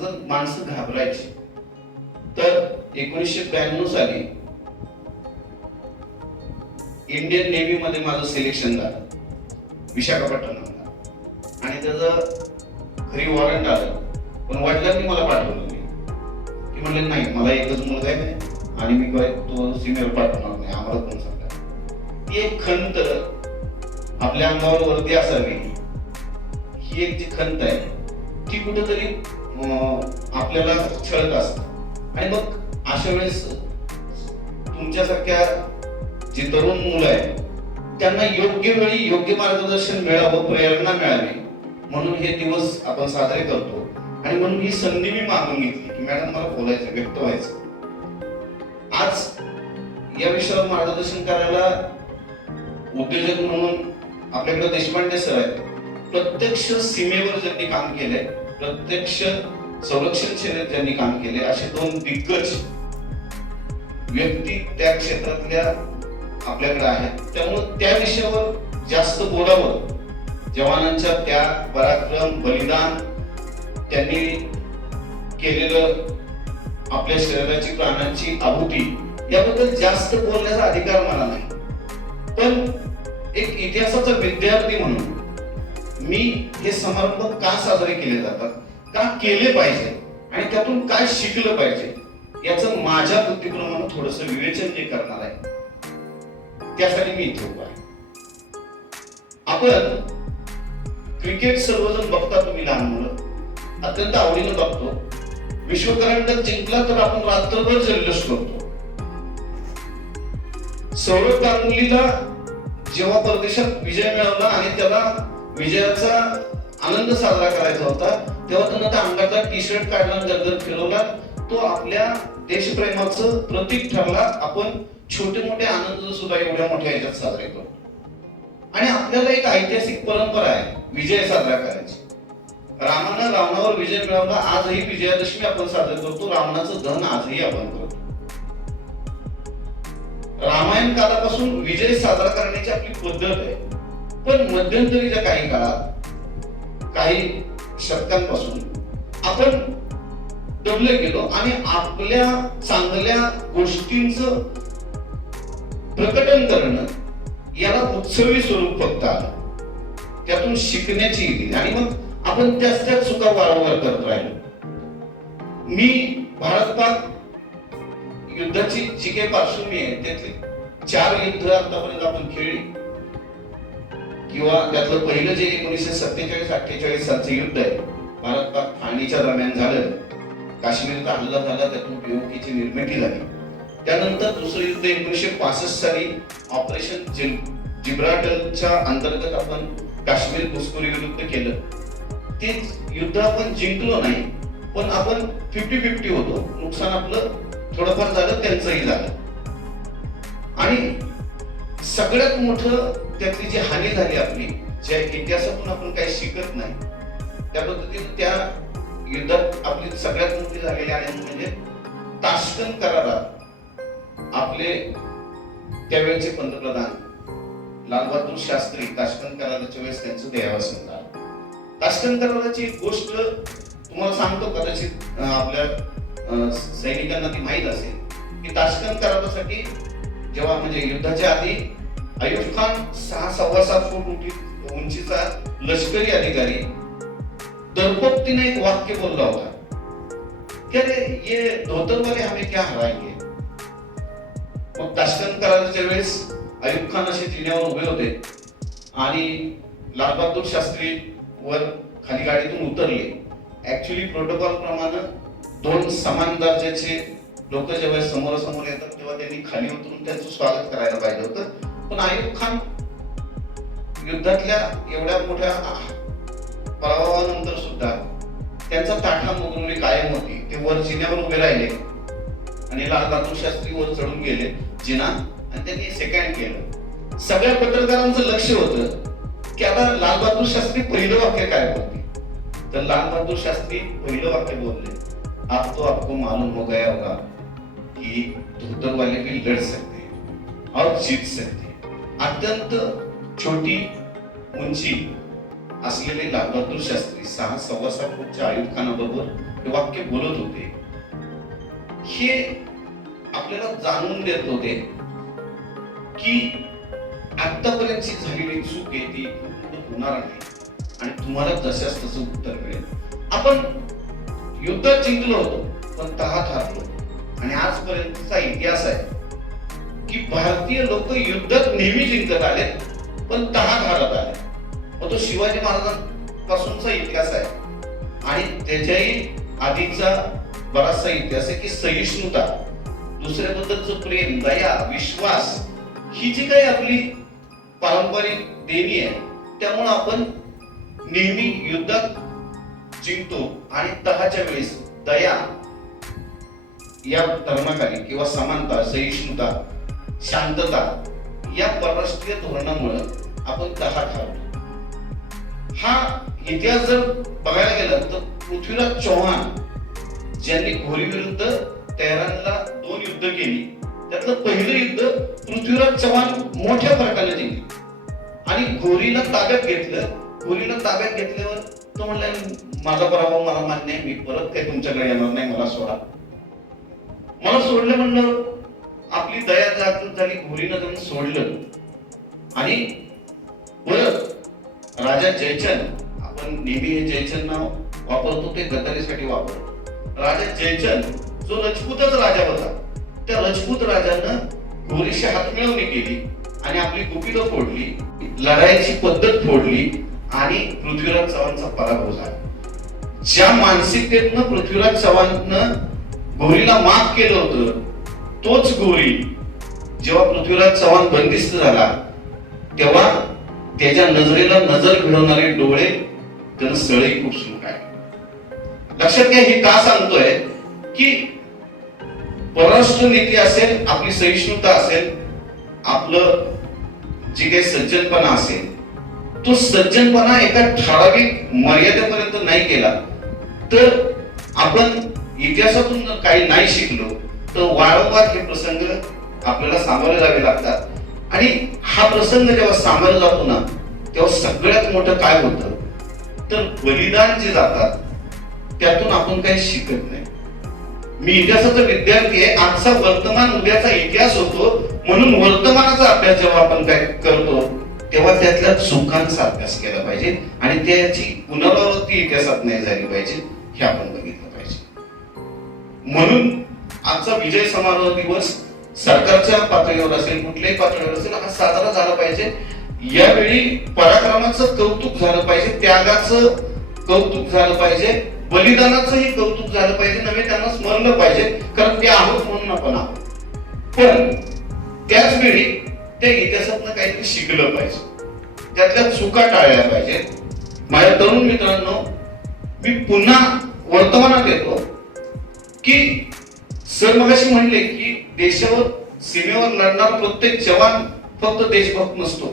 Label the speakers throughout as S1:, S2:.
S1: जर माणसं घाबरायची तर एकोणीसशे ब्याण्णव साली इंडियन नेव्ही मध्ये माझं सिलेक्शन झालं विशाखापट्टणमला आणि त्याचं खरी वॉरंट आलं पण वडिलांनी मला पाठवलं नाही. की म्हणले नाही मला एकच मुलगा आहे आणि मी काय तो सिमेल पाठवणार नाही आम्हाला कोण सांगा ती एक खंत आपल्या अंगावर वरती असावी ही एक जी खंत आहे ती कुठेतरी आपल्याला छळत असत आणि मग अशा वेळेस तुमच्यासारख्या जी तरुण मुलं आहेत त्यांना योग्य वेळी योग्य मार्गदर्शन मिळावं प्रेरणा मिळावी. म्हणून हे दिवस आपण साजरे करतो. आणि म्हणून ही संधी मी मागून घेतली की मॅडम मला बोलायचं व्यक्त व्हायचं. आज या विषयावर मार्गदर्शन करायला उद्योजक म्हणून आपल्याकडे देशपांडे सर आहेत. प्रत्यक्ष सीमेवर ज्यांनी काम केलंय प्रत्यक्ष संरक्षण सेनेत ज्यांनी काम केले. असे दोन दिग्गज व्यक्ती त्या क्षेत्रातल्या आपल्याकडे आहेत. त्यामुळे त्या विषयावर जास्त बोलावं. जवानांच्या त्याग पराक्रम बलिदान त्यांनी केलेलं आपल्या शरीराची प्राणांची आहुती याबद्दल जास्त बोलण्याचा अधिकार मला नाही. पण एक इतिहासाचा विद्यार्थी म्हणून मी हे समारंभ का साजरे केले जातात? का केले पाहिजे? आणि त्यातून काय शिकलं पाहिजे? याचं माझ्या बुद्धीप्रमाणे थोडस विवेचन जे करणार आहे त्यासाठी मी इथे उभा आहे. आपण क्रिकेट सर्वजण बघता तुम्ही लहान मुलं. अत्यंत आवडीनं बघतो. विश्वकरंडक जिंकला तर आपण रात्रभर जल्लोष करतो. सौरभ गांगुलीला जेव्हा परदेशात विजय मिळवला आणि त्याला विजयाचा आनंद साजरा करायचा होता. तेव्हा त्यांना त्या अंगाचा टी शर्ट काढला आणि फिरवला. तो आपल्या देशप्रेमाचं प्रतीक ठरला. आपण छोटे मोठे आनंद सुद्धा एवढ्या मोठ्या याच्यात साजरे करतो आणि आपल्याला एक ऐतिहासिक परंपरा आहे. विजय साजरा करायची. रामानं रावणावर विजय मिळवला. आजही विजयादशमी आपण साजरी करतो. रावणाचं धन आजही आपण करतो. रामायण काळापासून विजय साजरा करण्याची आपली पद्धत आहे. पण मध्यंतरीच्या काही काळात काही शतकांपासून आपण दबले गेलो आणि आपल्या चांगल्या गोष्टींच प्रकटन करणं याला उत्सवी स्वरूप फक्त आलं. त्यातून शिकण्याची इथे आणि मग आपण त्याच त्याच चुका वारंवार करत राहिलो. मी भारत पाक युद्धाची जी काही पार्श्वभूमी आहे त्यातली चार युद्ध आतापर्यंत आपण खेळली. किंवा त्यातलं पहिलं जे एकोणीसशे सत्तेचाळीस अठ्ठेचाळीस सालचं युद्ध आहे भारत पाक फाळणीच्या दरम्यान झालं. काश्मीरचा हल्ला झाला त्यातून पीओकेची निर्मिती झाली. त्यानंतर दुसरं युद्ध एकोणीसशे पासष्ट साली ऑपरेशन जिब्राटलच्या अंतर्गत आपण काश्मीर घुसखोरी विरुद्ध केलं. ते युद्ध आपण जिंकलो नाही पण आपण फिफ्टी फिफ्टी होतो. नुकसान आपलं थोडंफार झालं त्यांचंही झालं. आणि सगळ्यात मोठं त्यातली जी हानी झाली आपली ज्या इतिहासातून आपण काही शिकत नाही त्या पद्धतीने त्या युद्धात आपली सगळ्यात मोठी झालेली आणि म्हणजे ताशकंद करारात आपले त्यावेळेचे पंतप्रधान लालबहादूर शास्त्री ताशकंद कराराच्या वेळेस त्यांचं देहावसन झालं ताशकंद कराराची एक गोष्ट तुम्हाला सांगतो कदाचित आपल्या सैनिकांना ती माहीत असेल की ताशकंद करारासाठी जेव्हा म्हणजे युद्धाच्या आधी अयुब खान सहा सव्वा सात फूट उंची उंचीचा लष्करी अधिकारी दरपोक्तीने एक वाक्य बोलला होता. अरे ये धोतर वाले हमें क्या हराएंगे? मग ताशकंद कराराच्या वेळेस अयुब खान असे जिन्यावर उभे होते आणि लालबहादूर शास्त्री वर खाली गाडीतून उतरले. ऍक्च्युली प्रोटोकॉल प्रमाणे दोन समान दर्जाचे लोक जेव्हा समोरासमोर येतात तेव्हा त्यांनी खाली उतरून त्यांचं स्वागत करायला पाहिजे होतं. पण आयुब खान युद्धातल्या एवढ्या मोठ्या पराभवानंतर सुद्धा त्यांचा ताठा मुगमुरी कायम होती. ते वर जिन्यावर उभे राहिले. आणि लाल बहादूर शास्त्री वर चढून गेले. जिना आणि त्यांनी सेकंड केलं. सगळ्या पत्रकारांचं लक्ष होत की आता लाल बहादूर शास्त्री पहिलं वाक्य काय बोलते? तर लाल बहादूर शास्त्री पहिलं वाक्य बोलले आप तो आपको मालूम हो गया होगा कि धोतर वाले भी लड़ सकते हैं और जीत सकते हैं. अत्यंत छोटी उंची असलेले लालबहादूर शास्त्री सहा सव्वा सात फूटच्या आयुध खानाबरोबर हे वाक्य बोलत होते. हे आपल्याला जाणून देत होते की आतापर्यंतची झालेली चूक आहे ती होणार नाही आणि तुम्हाला जशाच तसं उत्तर मिळेल. आपण युद्ध जिंकलो होतो पण तहात हारलो आणि आजपर्यंतचा इतिहास आहे की भारतीय लोक युद्धात नेहमी जिंकत आले पण तहान हारत आले. मग तो शिवाजी महाराजांपासूनचा इतिहास आहे. आणि त्याच्याही आधीचा बराचसा इतिहास आहे की सहिष्णुता दुसऱ्याबद्दलचं प्रेम दया विश्वास ही जी काही आपली पारंपरिक देणी आहे त्यामुळे आपण नेहमी युद्धात जिंकतो. आणि तहाच्या वेळेस दया या धर्माखाली किंवा समानता सहिष्णुता शांतता या परराष्ट्रीय धोरणामुळे आपण तहा ठरवतो. हा इतिहास जर बघायला गेला तर पृथ्वीराज चौहान ज्यांनी घोरी विरुद्ध तेहरानला दोन युद्ध केली त्यातलं पहिलं युद्ध पृथ्वीराज चव्हाण मोठ्या फरकाने जिंकले. आणि घोरीला ताब्यात घेतलं घोरीला ताब्यात घेतल्यावर तो म्हणलाय माझा पराभव मला मान्य आहे मी परत काही तुमच्याकडे येणार नाही मला सोडा. मला सोडलं म्हणलं आपली दया जागृत झाली घोरीनं त्यांना सोडलं आणि परत राजा जयचंद आपण नेहमी हे जयचंद नाव वापरतो ते गद्दारीसाठी वापरतो. राजा जयचंद जो रजपूतच राजा होता त्या रजपूत राजानं घोरीशी हातमिळवणी केली आणि आपली गुपितं फोडली लढाईची पद्धत फोडली आणि पृथ्वीराज चव्हाणचा पराभव झाला. ज्या मानसिकतेतनं पृथ्वीराज चव्हाणनं घोरीला माफ केलं होतं तोच घोरी जेव्हा पृथ्वीराज चव्हाण बंदिस्त झाला तेव्हा त्याच्या नजरेला नजर घडवणारे डोळे त्यानं सळई खूप सुरू आहे लक्षात घ्या हे का सांगतोय की परराष्ट्र नीती असेल आपली सहिष्णुता असेल आपलं जे काही सज्जनपणा असेल तो सज्जनपणा एका ठराविक मर्यादेपर्यंत नाही केला. तर आपण इतिहासातून काही नाही शिकलो तर वारंवार हे प्रसंग आपल्याला सामोरे जावे लागतात. आणि हा प्रसंग जेव्हा सामोरे जातो ना तेव्हा सगळ्यात मोठं काय होतं? तर बलिदान जे जातात त्यातून आपण काही शिकत नाही. मी इतिहासाचा विद्यार्थी आहे आजचा वर्तमान उद्याचा इतिहास होतो म्हणून वर्तमानाचा अभ्यास जेव्हा आपण काय करतो तेव्हा त्यातल्या चुकांचा अभ्यास केला पाहिजे आणि त्याची पुनरावृत्ती इतिहासात नाही झाली पाहिजे हे आपण बघितलं पाहिजे. म्हणून आमचा विजय समारोह दिवस सरकारच्या पातळीवर असेल कुठल्याही पातळीवर असेल हा साजरा झाला पाहिजे. यावेळी पराक्रमाचं कौतुक झालं पाहिजे त्यागाचं कौतुक झालं पाहिजे बलिदानाचंही कौतुक झालं पाहिजे नव्हे त्यांना स्मरलं पाहिजे कारण ते आहोत म्हणून आपण आहोत. पण त्याच वेळी त्या इतिहासातनं काहीतरी शिकलं पाहिजे. त्यातल्या चुका टाळल्या पाहिजेत. माझ्या तरुण मित्रांनो मी पुन्हा वर्तमानात येतो की सर मगाशी म्हणले की देशावर सीमेवर लढणारा प्रत्येक जवान फक्त देशभक्त नसतो.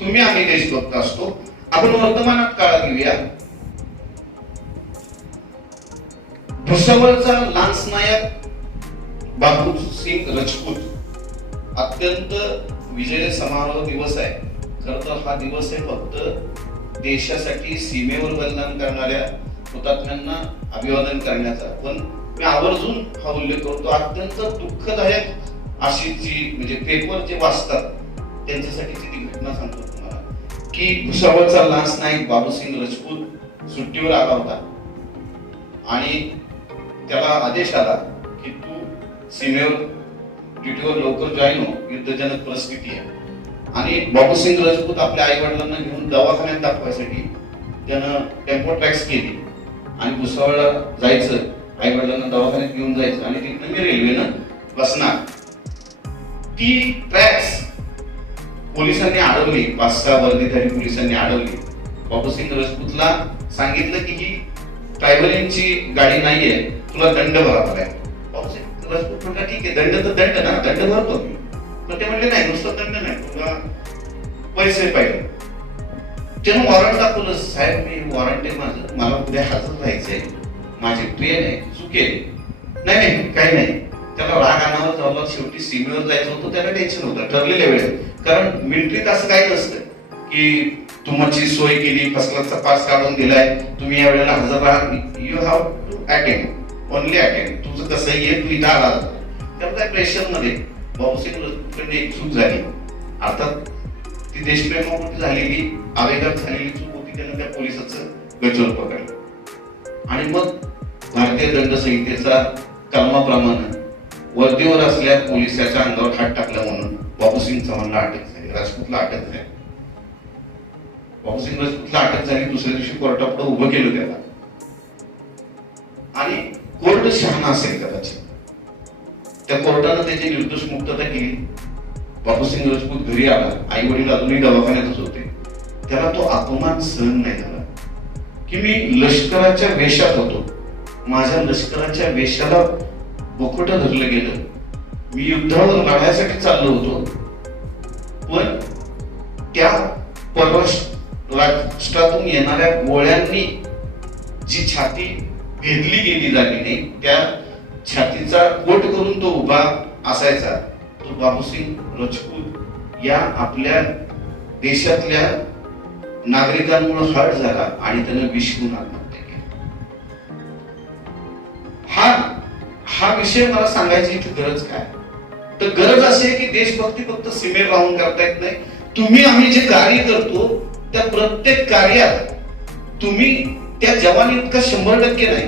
S1: तुम्ही आम्ही देशभक्त असतो. आपण वर्तमानात काळात घेऊया. भुसावळचा लान्स नायक बाबू सिंग राजपूत अत्यंत विजय समारोह दिवस आहे. खर तर हा दिवस आहे फक्त देशासाठी सीमेवर बलिदान करणाऱ्या हुतात्म्यांना अभिवादन करण्याचा. पण मी आवर्जून हा उल्लेख करतो. अत्यंत दुःखदायक अशी जी म्हणजे पेपर जे वाचतात त्यांच्यासाठी ती घटना सांगतो तुम्हाला. की भुसावळचा लान्स नाईक बाबूसिंग राजपूत सुट्टीवर आला होता. आणि त्याला आदेश आला की तू सीमेवर ड्युटीवर लवकर जॉईन हो. युद्धजनक परिस्थिती आहे. आणि बाबूसिंग राजपूत आपल्या आई वडिलांना घेऊन दवाखान्यात दाखवायसाठी त्यानं टेम्पो ट्रॅक्स केली. आणि भुसावळला जायचं. आई वडिलांना दवाखान्यात घेऊन जायचं. आणि तिथनं मी रेल्वेनं बसणार. ती ट्रॅक्स पोलिसांनी अडवली. पाच सहा वर्दीधारी पोलिसांनी अडवली. बाबूसिंग राजपूतला सांगितलं की ही ट्रॅव्हलिंगची गाडी नाहीये. तुला दंड भरावा लागेल. बाबूसिंग राजपूत म्हटलं ठीक आहे दंड तर दंड ना दंड भरतो मी. पण ते म्हणले नाही नुसतं दंड नाही तुला पैसे पाहिजे. त्यानं वॉरंट दाखवलं साहेब मी वॉरंट आहे माझं मला उद्या हजर राहायचंय माझी ट्रेन आहे. केले. नाही नाही काही नाही. त्याला राग आणावर जावं शेवटी सीमेवर जायचं होतं त्याला टेन्शन होतं ठरलेल्या वेळेत कारण मिलिटरीत असं काही नसतं की तुमची सोय केली फसलाचा पास काढून दिलाय तुम्ही या वेळेला हजर राहा. You have to attend only attend तुझं कसं ये तू इथं आला. त्याला त्या प्रेशरमध्ये? एक चूक झाली. अर्थात ती देशप्रेमापोटी झालेली आवेगात झालेली चूक होती त्यानं त्या पोलिसाचं गजोर पकडलं. आणि मग भारतीय दंड संहितेचा कलमाप्रमाणे वर्दीवर असल्या पोलिसाच्या अंगावर हात टाकला म्हणून बाबूसिंग चव्हाणला अटक झाली. राजपूतला अटक झाली. बाबूसिंग राजपूतला अटक झाली दुसऱ्या दिवशी कोर्टापुढे उभं केलं त्याला. आणि कोर्ट शहाणा असेल कदाचित. त्या कोर्टानं त्याची निर्दोष मुक्तता केली. बाबूसिंग राजपूत घरी आला. आई वडील अजूनही दवाखान्यातच होते. त्याला तो अपमान सहन नाही झाला. की मी लष्कराच्या वेशात होतो. माझ्या लष्कराच्या वेशाला बोकट धरलं गेलं. मी युद्धावर लढायसाठी चाललो होतो. पण त्या परराष्ट्रातून येणाऱ्या गोळ्यांनी जी छाती भेदली गेली झाली नाही त्या छातीचा कोट करून तो उभा असायचा. तो बाबूसिंग राजपूत या आपल्या देशातल्या नागरिकांमुळे हट झाला आणि त्यानं विश्वून हा विषय मला सांगायची इथे गरज काय? तर गरज अशी आहे की देशभक्ती फक्त सीमेवर राहून करता येत नाही. तुम्ही आम्ही जे कार्य करतो त्या प्रत्येक कार्यात तुम्ही त्या जवानी इतका शंभर टक्के नाही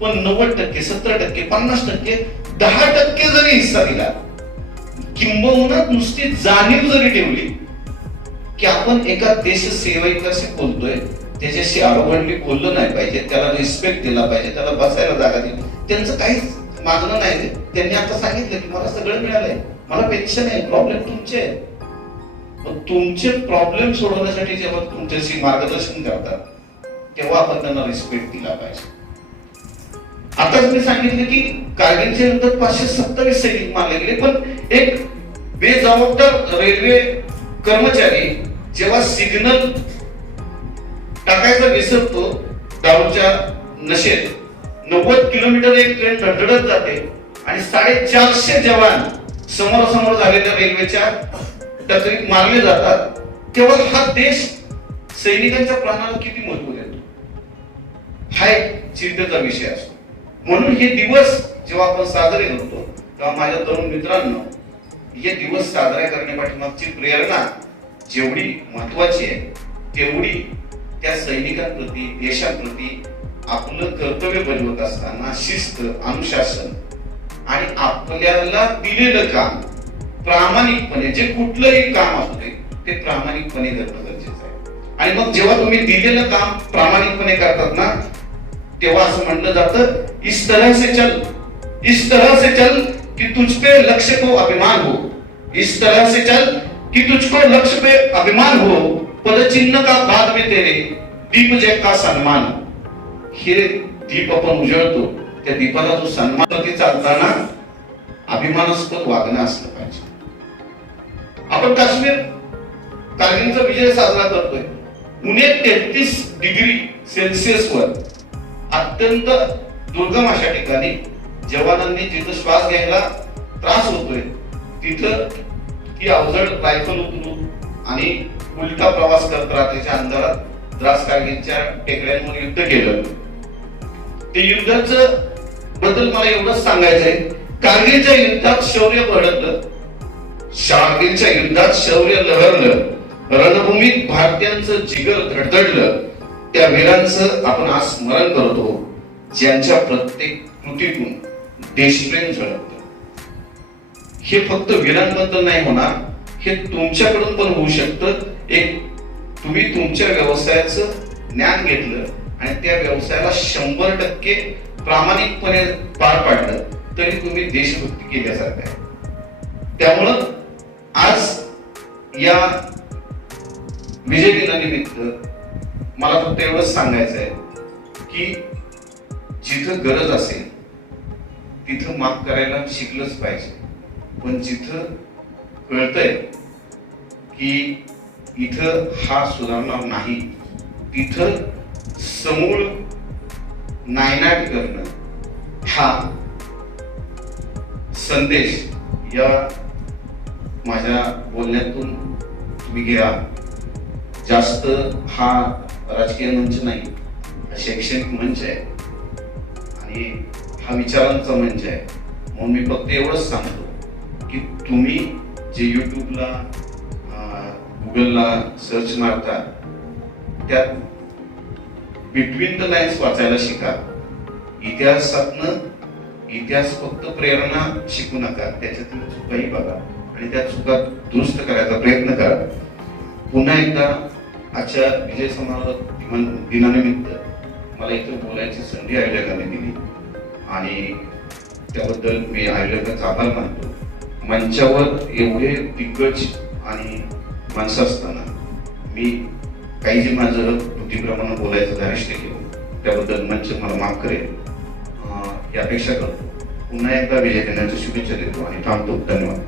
S1: पण नव्वद टक्के सत्तर टक्के पन्नास टक्के दहा टक्के जरी हिस्सा दिला किंबहुना नुसती जाणीव जरी ठेवली की आपण एका देश सेवकाशी बोलतोय त्याच्याशी आवडली बोललं नाही पाहिजे त्याला रिस्पेक्ट दिला पाहिजे त्याला बसायला जागा दिली. त्यांचं काहीच मागणं नाही त्यांनी आता सांगितलं की मला सगळं मिळालंय. मला पेन्शन आहे प्रॉब्लेम तुमचे आहे तुमचे प्रॉब्लेम सोडवण्यासाठी जेव्हा तुमच्याशी मार्गदर्शन करतात तेव्हा आपण त्यांना रिस्पेक्ट दिला पाहिजे. आताच मी सांगितलं की कारगिलच्या युद्धात पाचशे सत्तावीस सैनिक मारले गेले पण एक बेजबाबदार रेल्वे कर्मचारी जेव्हा सिग्नल टाकायचा विसरतो दारूच्या नशेत नव्वद किलोमीटर एक ट्रेन धडधडत जाते आणि साडेचारशे जवान समोरासमोर झालेल्या रेल्वेच्या टचरीत मारले जातात. तेव्हा हा देश सैनिकांच्या प्राणाला किती महत्त्व देतो? हा एक चिंतेचा विषय असतो. म्हणून हे दिवस जेव्हा आपण साजरे करतो तेव्हा माझ्या तरुण मित्रांनो हे दिवस साजरा करण्यापाठीमागची प्रेरणा जेवढी महत्वाची आहे तेवढी त्या सैनिकांप्रती देशाप्रती आपलं कर्तव्य बनवत असताना शिस्त अनुशासन आणि आपल्याला दिलेलं काम प्रामाणिकपणे जे कुठलंही काम असू दे ते प्रामाणिकपणे करणं गरजेचं आहे आणि मग जेव्हा तुम्ही दिलेलं काम प्रामाणिकपणे करतात ना तेव्हा असं म्हणलं जातं इस तरह से चल इस तरह से चल कि तुझ पे लक्ष्य को अभिमान हो इस तरह से चल कि तुझको लक्ष्य पे अभिमान हो पदचिन्ह का बाद में तेरे दीप जय का सन्मान हो. हे दीप आपण उजळतो. त्या दीपाला जो सन्मानवरती चालताना अभिमानास्पद वागणं असलं पाहिजे. आपण काश्मीर कारगिलचा विजय साजरा करतोय. उणे तेहतीस डिग्री सेल्सिअस वर अत्यंत दुर्गम अशा ठिकाणी जवानांनी जिथं श्वास घ्यायला त्रास होतोय तिथं ती अवजड रायफल उतरून आणि उलटा प्रवास करत रात्रीच्या अंधारात द्रास कारगिलच्या टेकड्यांवर युद्ध केलं. ते युद्धाच बद्दल मला एवढंच सांगायचंय. कारगिलच्या युद्धात शौर्य भडकलं कारगिलच्या युद्धात शौर्य लहरलं. रणभूमीत भारतीयांचं जिगर धडधडलं. त्या वीरांचं आपण आज स्मरण करतो ज्यांच्या प्रत्येक कृतीतून देशप्रेम झळकतं. हे फक्त वीरांबद्दल नाही होणार हे तुमच्याकडून पण होऊ शकतं. एक तुम्ही तुमच्या व्यवसायाचं ज्ञान घेतलं. आणि त्या व्यवसायाला शंभर टक्के प्रामाणिकपणे पार पाडलं तरी तुम्ही देशभक्ती केल्यासारखं आहे. त्यामुळं आज या विजय दिनानिमित्त मला फक्त एवढंच सांगायचं आहे की जिथं गरज असेल तिथं माफ करायला शिकलंच पाहिजे. पण जिथं कळतंय की इथं हा सुधारणार नाही तिथं समूळ नायनाट करणं हा संदेश या माझ्या बोलण्यातून तुम्ही घ्या. जास्त हा राजकीय मंच नाही हा शैक्षणिक मंच आहे. आणि हा विचारांचा मंच आहे. म्हणून मी फक्त एवढंच सांगतो की तुम्ही जे यूट्यूबला गुगलला सर्च मारता त्यात बिटवीन द लाईन्स वाचायला शिका. इतिहासातनं इतिहास फक्त प्रेरणा शिकू नका त्याच्यातील चुकाही बघा आणि त्या चुका दुरुस्त करायचा प्रयत्न करा. पुन्हा एकदा आजच्या विजय समारोह दिनानिमित्त मला इथं बोलायची संधी आयोजकांनी दिली. आणि त्याबद्दल मी आयोजकांचा आभार मानतो. मंचावर एवढे दिग्गज आणि माणसं असताना मी काही जे माझं बुद्धीप्रमाणे बोलायचं धारिष्ट्य घेऊ त्याबद्दल मंच मला माफ करेल. यापेक्षा करतो पुन्हा एकदा विजय दिनाच्या शुभेच्छा देतो आणि थांबतो. धन्यवाद.